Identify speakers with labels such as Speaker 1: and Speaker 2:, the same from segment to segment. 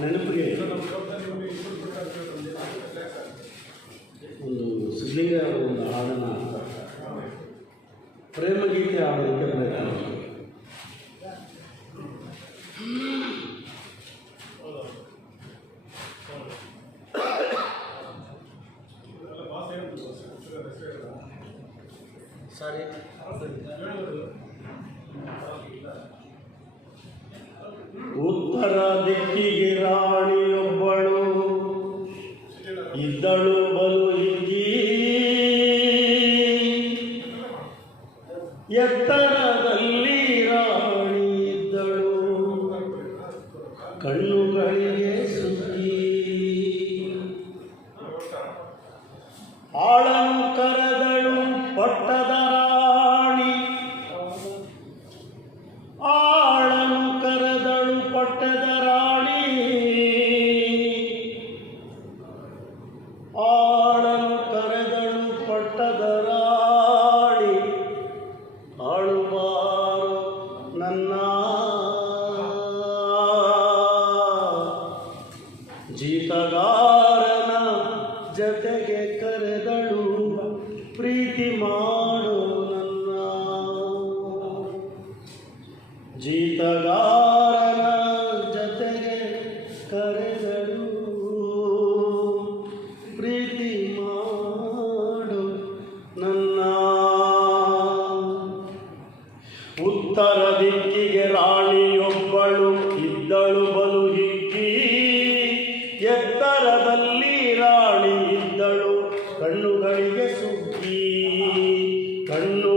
Speaker 1: ನೆನಪಿಗೆ ಒಂದು ಅವರ ಒಂದು ಹಾಡನ್ನು ಪ್ರೇಮಗೀತೆ ಹಾಡೋದಕ್ಕೆ ಪ್ರಯತ್ನ. ಸಾರಿ ಉತ್ತರ ದಿಕ್ಕಿಗೆ ಪಟ್ಟದ ರಾಣಿ. ಆಳನು ಕರೆದಳು ಪಟ್ಟದ ರಾಣಿ. ಆಳುಬಾರು ನನ್ನ ಜೀತಗಾರನ ಜತೆಗೆ ಉತ್ತರ ದಿಕ್ಕಿಗೆ ರಾಣಿಯೊಬ್ಬಳು ಇದ್ದಳು ಬಲು ಹಿಕ್ಕಿ ಎತ್ತರದಲ್ಲಿ ರಾಣಿ ಇದ್ದಳು ಕಣ್ಣುಗಳಿಗೆ ಸುಗ್ಗಿ. ಕಣ್ಣುಗಳಿಗೆ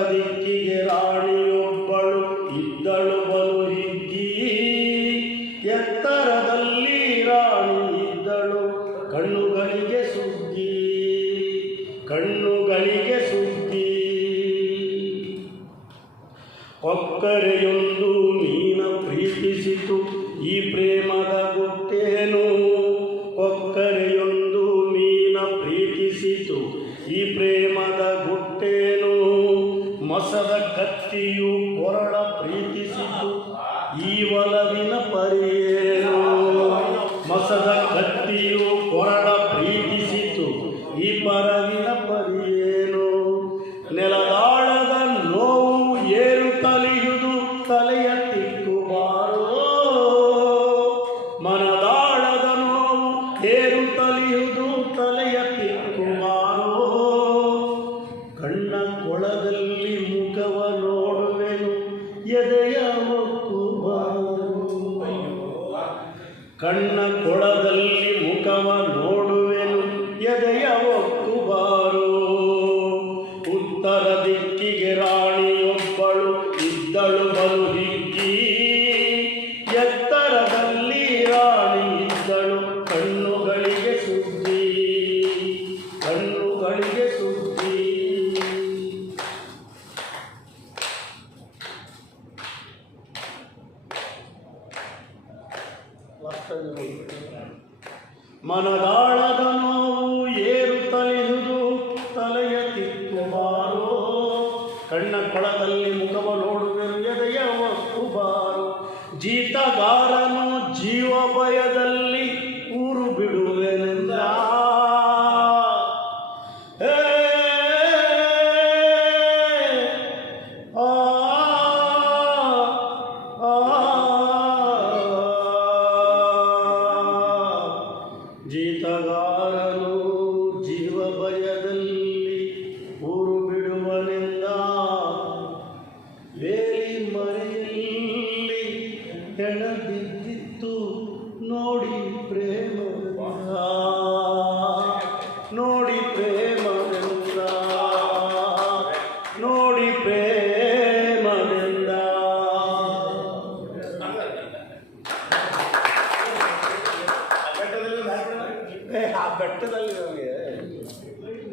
Speaker 1: ದಿಕ್ಕಿಗೆ ರಾಣಿಯೊಬ್ಬಳು ಇದ್ದಳು. ತಲೆಯುವುದು ತಲೆಯ ತಿಕ್ಕುಮಾರೋ ಕಣ್ಣ ಕೊಳದಲ್ಲಿ ಮುಖವ ನೋಡುವೆನು, ಎದೆಯ ಒಕ್ಕುಬಾರೋ ಕಣ್ಣ ಕೊಳದಲ್ಲಿ ಮುಖವ ನೋಡುವೆನು, ಎದೆಯ ಒಕ್ಕುಬಾರು ಉತ್ತರ ದಿಕ್ಕಿಗೆ ರಾಣಿಯೊಬ್ಬಳು ಇದ್ದಳು ಮನದಾಳದ ನೋವು ಏರು ತಲೆಯುವುದು ತಲೆಯ ತಿಕ್ಕುಬಾರೋ ಕಣ್ಣ ಕೊಳದಲ್ಲಿ ಮುಖವ ನೋಡುವೆದೆಯ ಒಕ್ಕುಬಾರು ಜೀತಗಾರನು ಜೀವ ಭಯದಲ್ಲಿ ಜೀತಗಾರನು ಜೀವ ಭಯದಲ್ಲಿ ಊರು ಬಿಡುವನೆಂದ ಬೇಲಿ ಮರೆಯಲ್ಲಿ ಹೆಣಬಿದ್ದಿತ್ತು ನೋಡಿ ಪ್ರೇಮ ನೋಡಿ ಪ್ರೇಮ ಪಕ್ಕದಲ್ಲಿ